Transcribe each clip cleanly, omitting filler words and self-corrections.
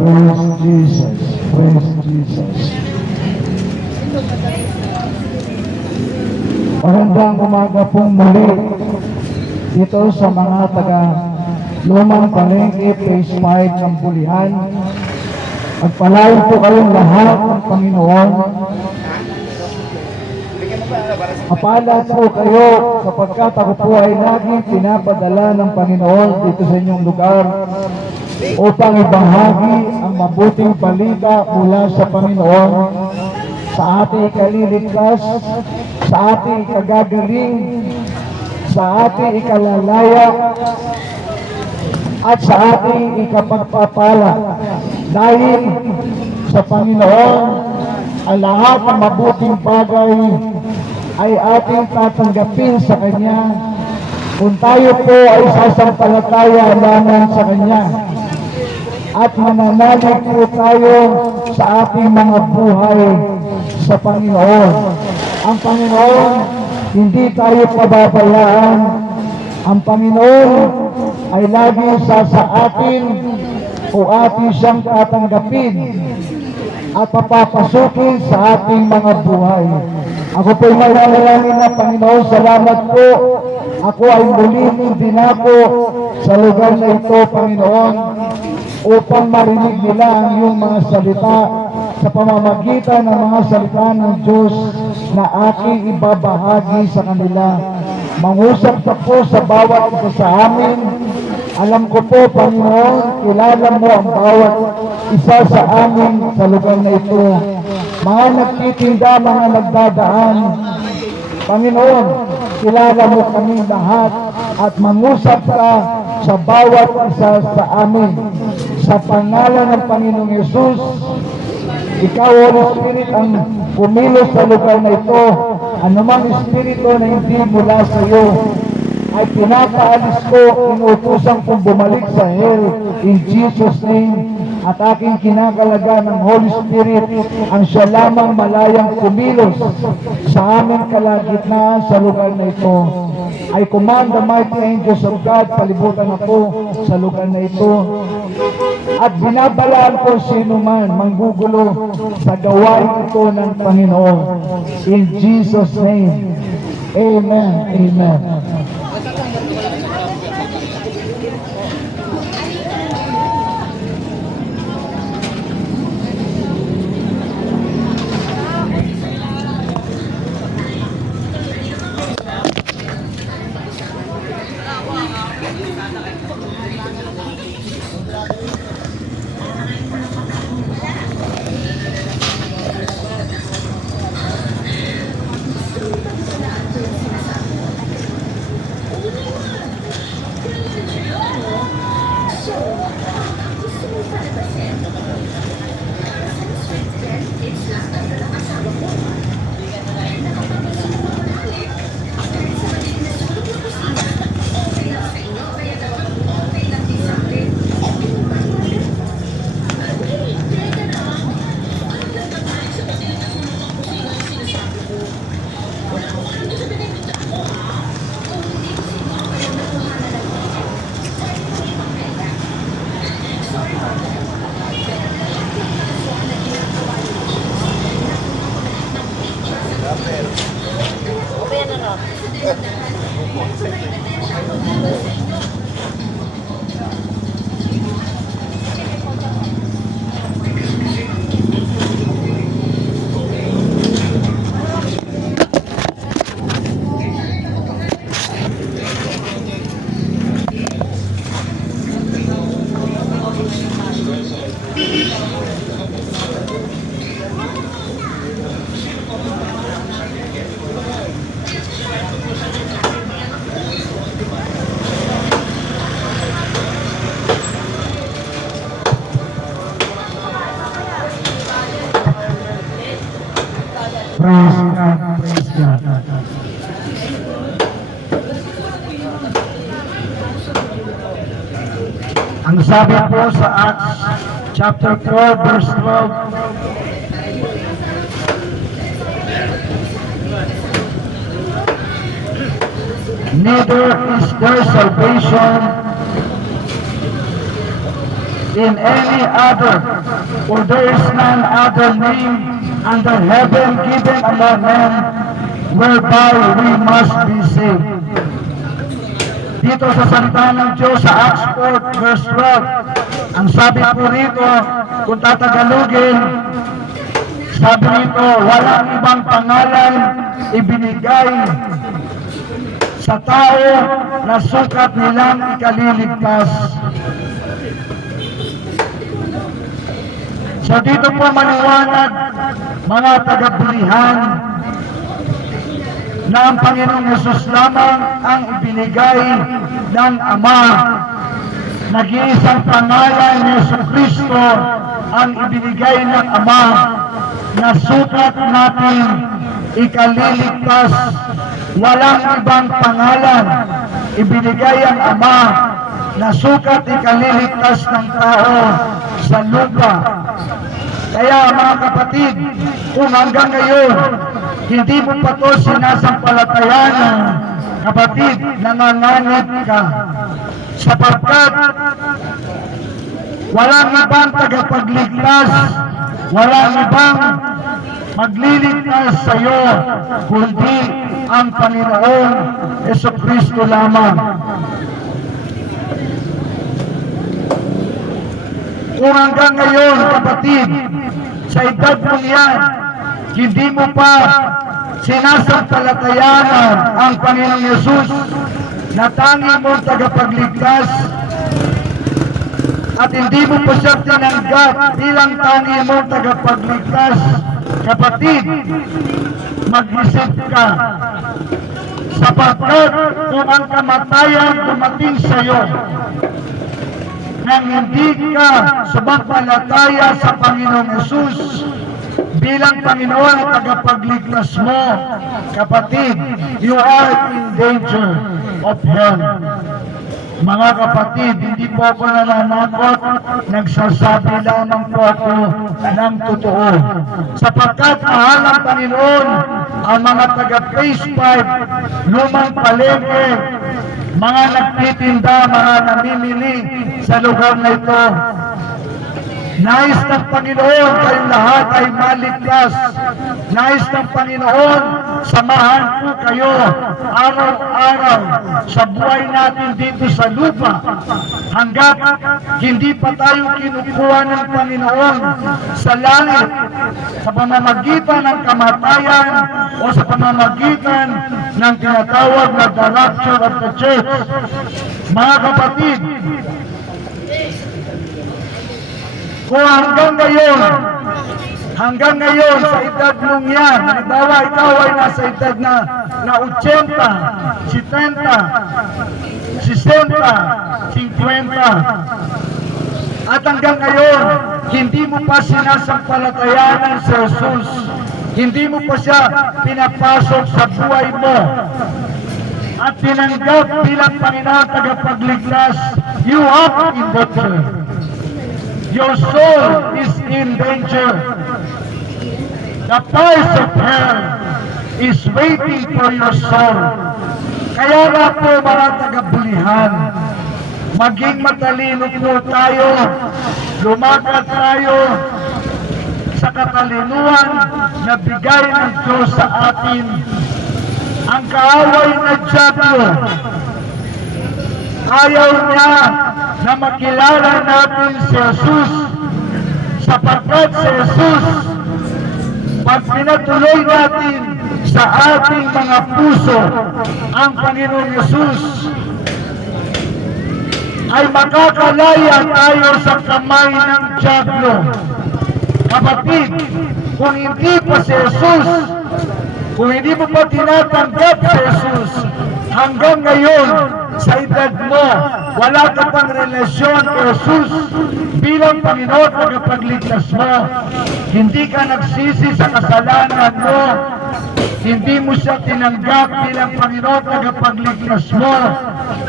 Praise Jesus. Praise Jesus. Magandang umaga pong muli dito sa mga taga Lumang Palengke, Phase 5 ng Bulihan. Pagpalain po kayong lahat ng Panginoon. Mapalad po kayo sapagkat ako po ay laging pinapadala ng Panginoon dito sa inyong lugar upang ibahagi ang mabuting balita mula sa Panginoon sa ating ikaliligtas, sa ating ikagagaling, sa ating ikalalaya, at sa ating ikapagpapala. Dahil sa Panginoon, ang lahat ng mabuting bagay ay ating tatanggapin sa Kanya kung tayo po ay sasampalataya lamang sa Kanya at mananalig po tayo sa ating mga buhay sa Panginoon. Ang Panginoon, hindi tayo pababayaan. Ang Panginoon ay lagi sa atin o ating siyang tatanggapin at papapasukin sa ating mga buhay. Ako po'y mananalangin na, Panginoon, salamat po. Ako ay muling dinako sa lugar na ito, Panginoon, upang marinig nila ang iyong mga salita sa pamamagitan ng mga salita ng Diyos na aking ibabahagi sa kanila. Mangusap na po sa bawat isa sa amin. Alam ko po, Panginoon, kilala mo ang bawat isa sa amin sa lugar na ito. Mga nagtitinda, mga nagdadaan, Panginoon, kilala mo kami lahat at mangusap ka sa bawat isa sa amin. Sa pangalan ng Panginoong Yesus, Ikaw, Holy Spirit, ang kumilos sa lugar na ito. Anumang espiritu na hindi mula sa iyo ay pinapaalis ko, inuutusan kong bumalik sa hell in Jesus' name. At aking kinakalaga ng Holy Spirit ang siya lamang malayang kumilos sa aming kalagitnaan sa lugar na ito. I command the mighty angels of God, palibutan ako sa lugar na ito. At binabalaan ko sino man manggugulo sa gawain ito ng Panginoon. In Jesus' name, Amen. Amen. Praise God, praise God. Ang sabi po sa Acts chapter 4 verse 12, neither is there salvation in any other, for there is none other name under heaven given among men whereby we must be saved. Dito sa salita ng Diyos sa Acts 4 verse 12, ang sabi po rito, kung tatagalogin, sabi rito, walang ibang pangalan ibinigay sa tao na sukat nilang ikaliligtas. So dito po maliwanag, mga taga-bulihan, na ang Panginoong Yesus lamang ang ibinigay ng Ama. Nag-iisang pangalan ni Jesucristo ang ibinigay ng Ama na sukat natin ikaliligtas. Walang ibang pangalan ibinigay ang Ama na sukat ikaliligtas ng tao sa lupa. Kaya mga kapatid, kung hanggang ngayon hindi mo pa ito sinasampalatayanan, kapatid, nanganganib ka. Sapagkat walang ibang tagapagligtas, walang ibang magliligtas sa iyo, kundi ang Panginoong Jesucristo lamang. Kung hanggang ngayon, kapatid, sa edad mong yan, hindi mo pa sinasampalatayanan ang Panginoong Yesus na tangi mong tagapagligtas at hindi mo pa siya tinanggap bilang tangi mong tagapagligtas, kapatid, mag-isip ka. Sapagkat kung ang kamatayan dumating sa iyo, nang hindi ka sumampalataya sa Panginoong Yesus bilang Panginoon at tagapagligtas mo, kapatid, you are in danger of hell. Mga kapatid, hindi po ako nananakot, nagsasabi lamang po ako ng totoo. Sapagkat mahal ng Panginoon ang mga taga-Phase 5, lumang palengke, mga nagtitinda, mga namimili sa lugar na ito. Nais ng Panginoon kayong lahat ay maligtas. Nais ng Panginoon, samahan po kayo araw-araw sa buhay natin dito sa lupa. Hanggat hindi pa tayo kinukuha ng Panginoon sa langit sa pamamagitan ng kamatayan o sa pamamagitan ng tinatawag na the rapture of the church. Mga kapatid, kung hanggang ngayon sa edad mong yan, halimbawa ikaw ay nasa edad na 80, 70, 60, 50, at hanggang ngayon, hindi mo pa sinasampalatayanan sa Jesus, hindi mo pa siya pinapasok sa buhay mo, at tinanggap bilang Panginoon tagapagligtas, you are in danger. Your soul is in danger. The price of hell is waiting for your soul. Kaya nga po mga taga-bulihan, maging matalino po tayo, lumakad tayo sa katalinuhan na bigay ng Diyos sa atin. Ang kaaway na dyablo, ayaw niya na makilala natin si Jesus, sapagkat si Jesus, pag pinatuloy natin sa ating mga puso ang Panginoong Jesus, ay makakalaya tayo sa kamay ng dyablo. Kapatid, kung hindi pa si Jesus, kung hindi mo pa tinatanggap si Jesus, hanggang ngayon, sa edad mo, wala ka pang relasyon kay Jesus bilang Panginoon tagapagligtas mo, hindi ka nagsisi sa kasalanan mo, hindi mo siya tinanggap bilang Panginoon tagapagligtas mo,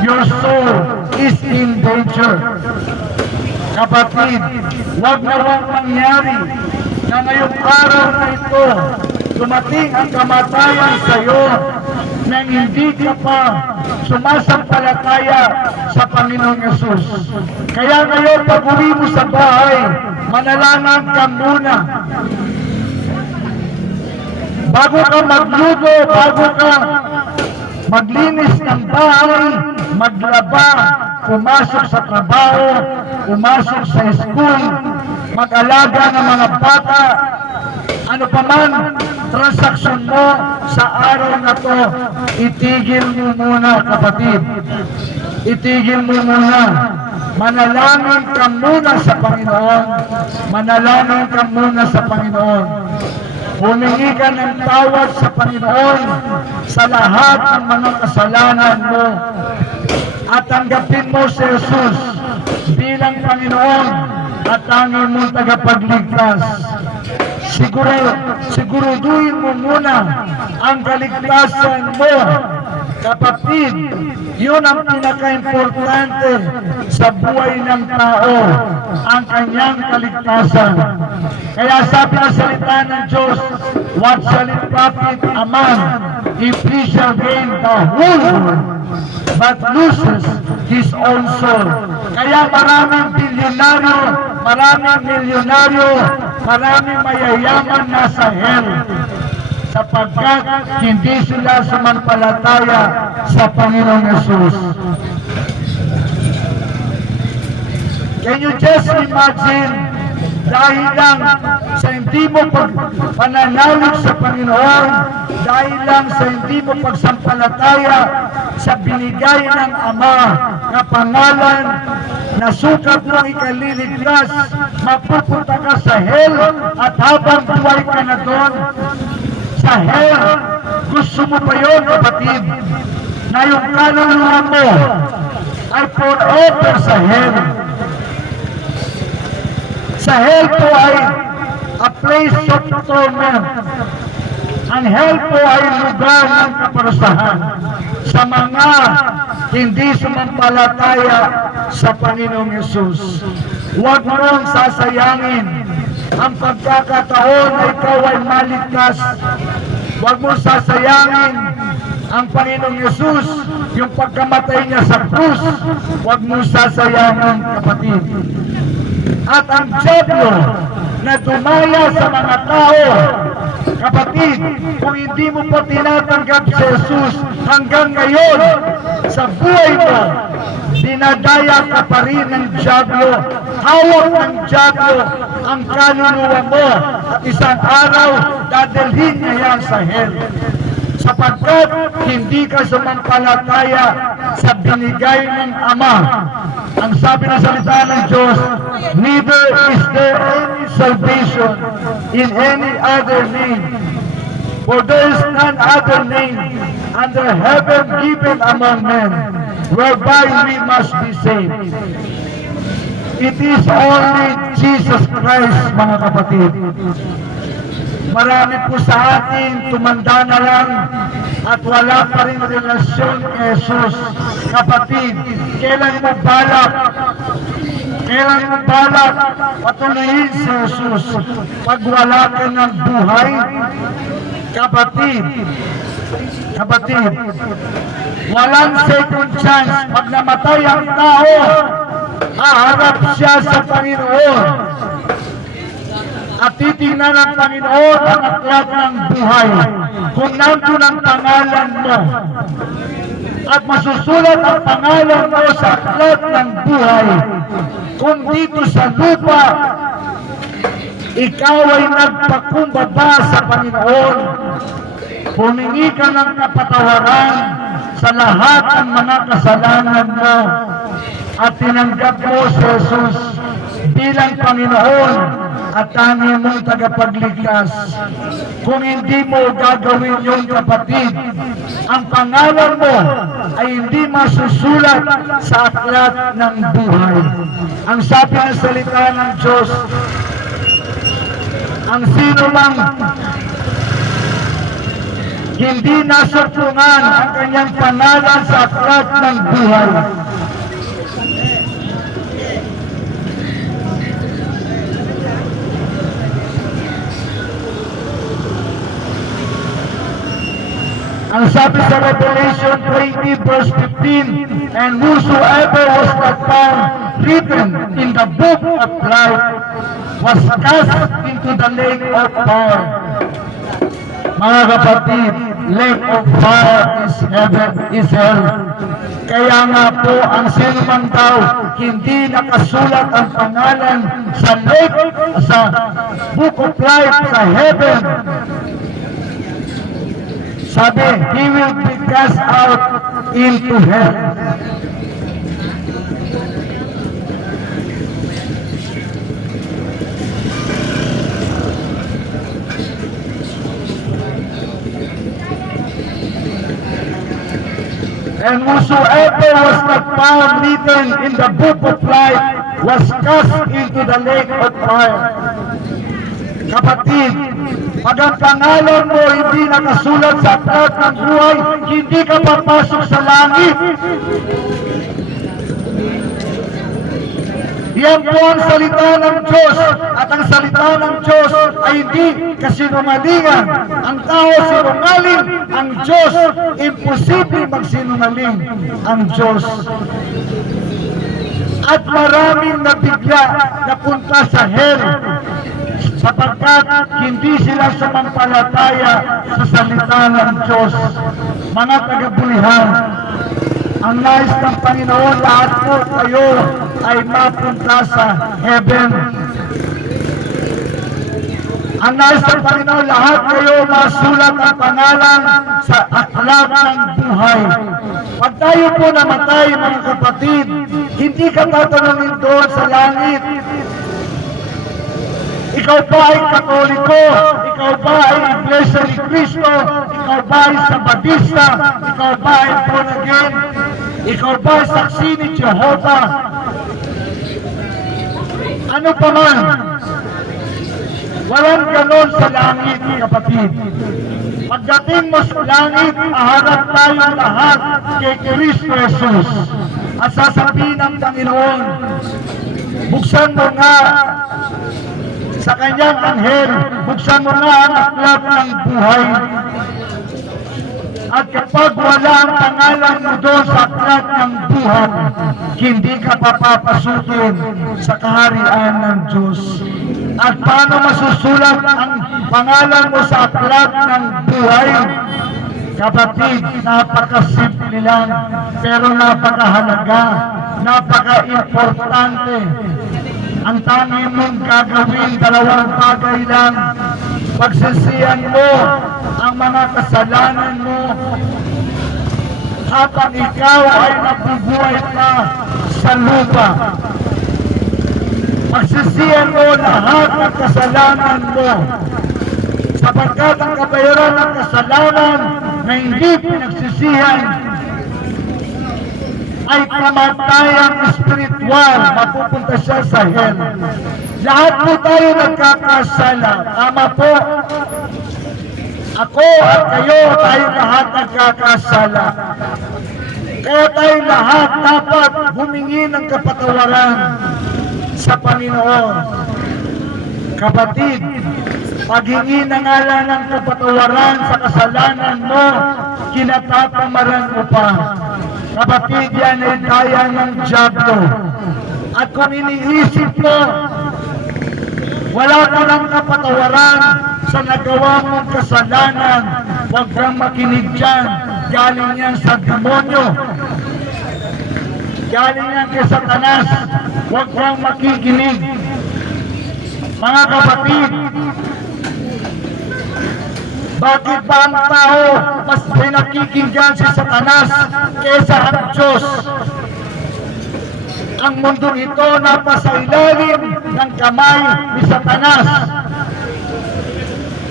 your soul is in danger. Kapatid, wag na wag mangyari na ngayong araw na ito, dumating ang kamatayan sa iyo, nang hindi ka pa sumasampalataya sa Panginoong Yesus. Kaya ngayon, pag uwi mo sa bahay, manalangin ka muna. Bago ka magluto, bago ka maglinis ng bahay, maglaba, pumasok sa trabaho, pumasok sa school, mag-alaga ng mga bata, ano pa man transaksyon mo sa araw na to, itigil mo muna, kapatid. Itigil mo muna. Manalangin ka muna sa Panginoon. Manalangin ka muna sa Panginoon. Humingi ka ng tawad sa Panginoon sa lahat ng mga kasalanan mo. At tanggapin mo si Jesus bilang Panginoon at tanging mong tagapagligtas. Siguruduhin mo muna ang kaligtasan mo, kapatid. Yun ang pinaka-importante sa buhay ng tao, ang kanyang kaligtasan. Kaya sabi ng salita ng Diyos, what shall it profit a man if he shall gain the whole world but loses his own soul? Kaya maraming bilyonaryo, maraming milyonaryo, maraming mayayaman nasa hell sapagkat hindi sila sumampalataya sa Panginoong Yesus. Can you just imagine, dahil lang sa hindi mo pananalig sa Panginoon, dahil lang sa hindi mo pagsampalataya sa binigay ng Ama na pangalan na sukat mo ikaliligtas, mapupunta ka sa hell at habang buhay ka na doon sa hell. Gusto mo ba yun, kapatid? Na yung kaluluwa mo ay forever sa hell. Sa hell po ay a place of torment. Ang hell po ay lugar ng kaparusahan sa mga hindi sumampalataya sa Panginoong Yesus. Huwag mong sasayangin ang pagkakataon na ikaw ay maligtas. Huwag mo sasayangin ang Panginoong Yesus, yung pagkamatay niya sa krus. Huwag mo sasayangin, kapatid. At ang dyablo na dumaya sa mga tao, kapatid, kung hindi mo pa tinatanggap si Jesus hanggang ngayon sa buhay mo, dinadaya ka pa rin ng dyablo. Hawak ng dyablo ang kaluluwa mo at isang araw dadalhin niya yan sa hell. Sapagkat hindi ka sumampalataya sa binigay ng Ama. Ang sabi ng salita ng Diyos, neither is there any salvation in any other name, for there is none other name under heaven given among men, whereby we must be saved. It is only Jesus Christ, mga kapatid. Marami po sa atin tumanda na lang at wala pa rin relasyon kay Jesus. Kapatid, kailan mo balak patuloyin si Jesus pag wala ka ng buhay? Kapatid, walang second chance. Pag namatay ang tao, haharap siya sa Panginoon at titingnan ng Panginoon ang aklat ng buhay. Kung nandun ang pangalan mo at masusulat ang pangalan mo sa aklat ng buhay, kung dito sa lupa ikaw ay nagpakumbaba sa Panginoon, humingi ka ng kapatawaran sa lahat ng mga kasalanan mo at tinanggap mo si Jesus bilang Panginoon at tanging mong tagapagligtas. Kung hindi mo gagawin yung, kapatid, ang pangalan mo ay hindi masusulat sa aklat ng buhay. Ang sabi ng salita ng Diyos, ang sino mang hindi nasupungan ang kanyang pangalan sa aklat ng buhay, Ang sabi sa Revelation 20 verse 15, and whosoever was not found written in the book of life was cast into the lake of fire. Mga kapatid, lake of fire is heaven, is hell. Kaya nga po, ang sinumang tao, hindi nakasulat ang pangalan sa lake, sa book of life, sa heaven. Sabi, he will be cast out into hell. And whosoever was not found written in the book of life was cast into the lake of fire. Kapatid, pag ang pangalan mo hindi nakasulat sa aklat ng buhay, hindi ka papasok sa langit. Yan po ang salita ng Diyos, at ang salita ng Diyos ay hindi kasinungalingan. Ang tao sinungaling, ang Diyos imposible magsinungaling ang Diyos. At maraming nabigla na punta sa hell sapagkat hindi sila sumampalataya sa salita ng Diyos. Mga tagabulihan, ang nais ng Panginoon, lahat po kayo ay mapunta sa heaven. Ang nais ng Panginoon, lahat kayo masulat ang pangalan sa aklat ng buhay. Pag tayo po namatay, mga kapatid, hindi ka tatanungin doon sa langit. Ikaw ba ay Katoliko? Ikaw ba ay Iglesia ni Cristo? Ikaw ba ay Sabadista? Ikaw ba ay born again? Ikaw ba ay saksi ni Jehovah? Ano pa man? Walang ganon sa langit, kapatid. Pagdating mo sa langit, aharap tayong lahat kay Kristo Jesus. At sasabihin ng Panginoon, buksan mo nga sa kanyang anghel, buksan mo nga ang aklat ng buhay. At kapag wala ang pangalan mo doon sa aklat ng buhay, hindi ka papapasukin sa kaharian ng Diyos. At paano masusulat ang pangalan mo sa aklat ng buhay? Kapatid, napakasimple lang, pero napakahalaga, napaka-importante. Ang tanging mong gagawin, dalawang bagay lang. Pagsisihan mo ang mga kasalanan mo habang ikaw ay nabubuhay pa sa lupa. Pagsisihan mo lahat ng kasalanan mo, sapagkat ang kabayaran ng kasalanan na hindi pinagsisihan ay kamatayang spiritual, mapupunta siya sa hell. Lahat po tayo nagkakasala. Tama po. Ako at kayo, tayo lahat nagkakasala. Kaya tayo lahat dapat humingi ng kapatawaran sa Panginoon. Kapatid, paghingi na nga lang ng kapatawaran sa kasalanan mo, kinatapamaran mo pa. Kapatid, yan ay daya ng dyablo. At kung iniisip mo, wala ka ng kapatawaran sa nagawa mong kasalanan, huwag kang makinig dyan. Galing yan sa demonyo. Galing yan kay Satanas. Huwag kang makikinig. Mga kapatid, bakit ba ang tao mas pinakikinggan si Satanas kaysa ang Diyos? Ang mundong ito napasa ilalim ng kamay ni Satanas.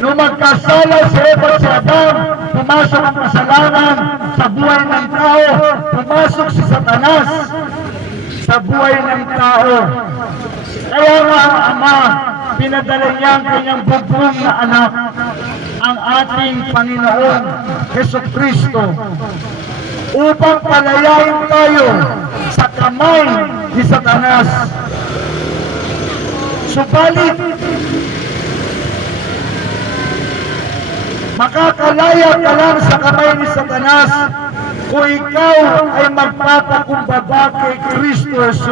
Nung magkasala si Eva at si Adam, pumasok ang kasalanan sa buhay ng tao. Pumasok si Satanas sa buhay ng tao. Kaya nga ang Ama, pinadala niya ang kanyang bubong na anak, ang ating Panginoon Jesucristo, upang palayain tayo sa kamay ni Satanas. Subalit, Makakalaya ka lang sa kamay ni Satanas kung ikaw ay magpapakumbaba kay Kristo Jesus.